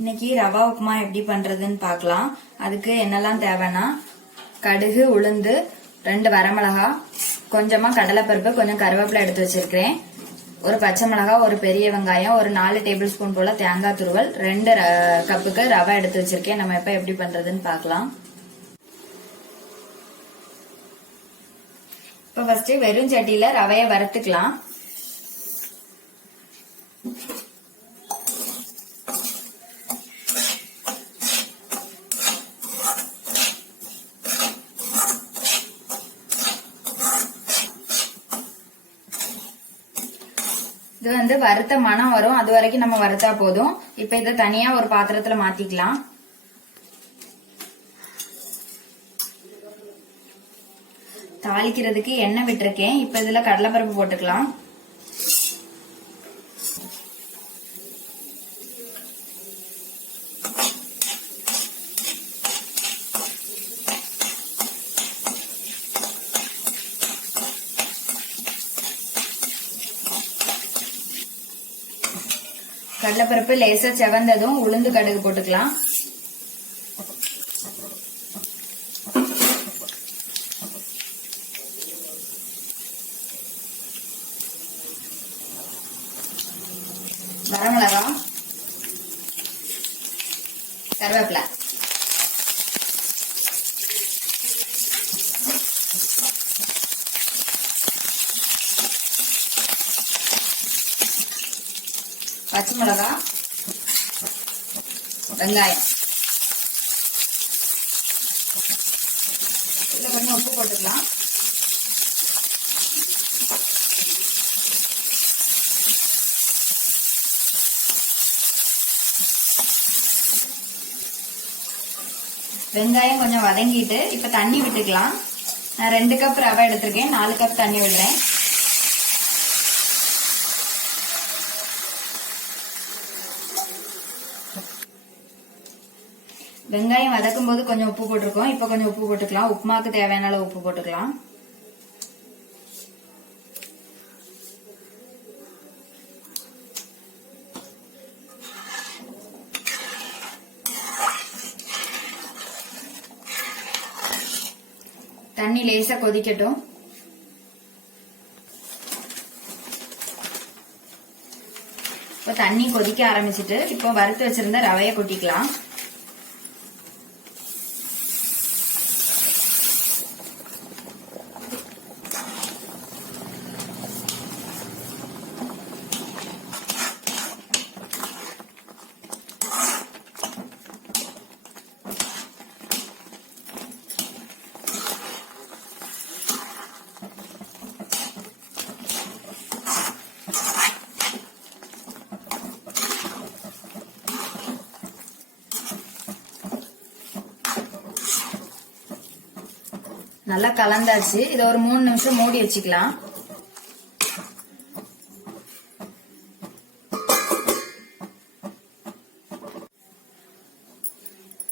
இன்னைக்கு ரவா உப்புமா எப்படி பண்றதுன்னு பார்க்கலாம். அதுக்கு என்னெல்லாம் தேவைன்னா கடுகு, உளுந்து, 2 வரமிளகா, கொஞ்சமா கடலைப்பருப்பு, கொஞ்சம் கருவேப்பிலை எடுத்து வச்சிருக்கிறேன். ஒரு பச்சை மிளகா, ஒரு பெரிய வெங்காயம், ஒரு 4 டேபிள் ஸ்பூன் போல தேங்காய் துருவல், 2 கப்புக்கு ரவை எடுத்து வச்சிருக்கேன். நம்ம இப்ப எப்படி பண்றதுன்னு பார்க்கலாம். இப்ப ஃபர்ஸ்ட் வெறும் சட்டியில ரவைய வறுத்துக்கலாம். இது வறுத்த மணம் வரும், அது வரைக்கும் நம்ம வறுத்தா போதும். இப்ப இதை தனியா ஒரு பாத்திரத்துல மாத்திக்கலாம். தாளிக்கிறதுக்கு எண்ணெய் விட்டுருக்கேன். இப்ப இதுல கடலைப்பருப்பு போட்டுக்கலாம். கடலைப்பருப்பு லேசா செவந்ததும் உளுந்து கடுகு போட்டுக்கலாம். வரமிளகா, கருவேப்பிலை, பச்சை மிளகா, வெங்காயம், இதுல கொஞ்சம் உப்பு போட்டுக்கலாம். வெங்காயம் கொஞ்சம் வதங்கிட்டு இப்ப தண்ணி விட்டுக்கலாம். நான் 2 கப் ரவை எடுத்திருக்கேன், 4 கப் தண்ணி விடுறேன். வெங்காயம் வதக்கும் போது கொஞ்சம் உப்பு போட்டிருக்கோம். இப்ப கொஞ்சம் உப்பு போட்டுக்கலாம். உப்புமாக்கு தேவையான அளவு உப்பு போட்டுக்கலாம். தண்ணி லேசா கொதிக்கட்டும். இப்ப தண்ணி கொதிக்க ஆரம்பிச்சிட்டு இப்போ வறுத்து வச்சிருந்த ரவைய கொட்டிக்கலாம். நல்லா கலந்தாச்சு. இதை ஒரு 3 நிமிஷம் மூடி வச்சுக்கலாம்.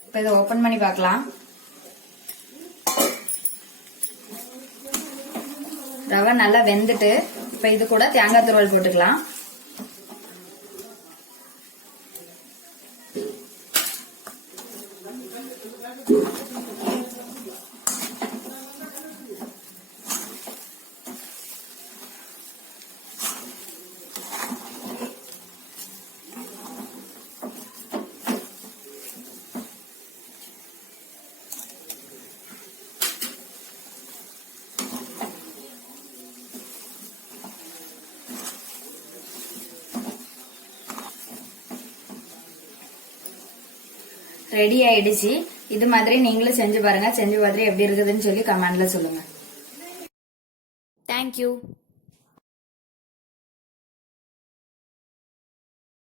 இப்ப இதை ஓபன் பண்ணி பார்க்கலாம். ரவை நல்லா வெந்துட்டு இப்ப இது கூட தேங்காய் துருவல் போட்டுக்கலாம். ரெடி ஆயிடுச்சு. இது மாதிரி நீங்களும் செஞ்சு பாருங்க. செஞ்சு பார்த்துட்டு எப்படி இருக்குதுன்னு சொல்லி கமெண்ட்ல சொல்லுங்க. தேங்க்யூ.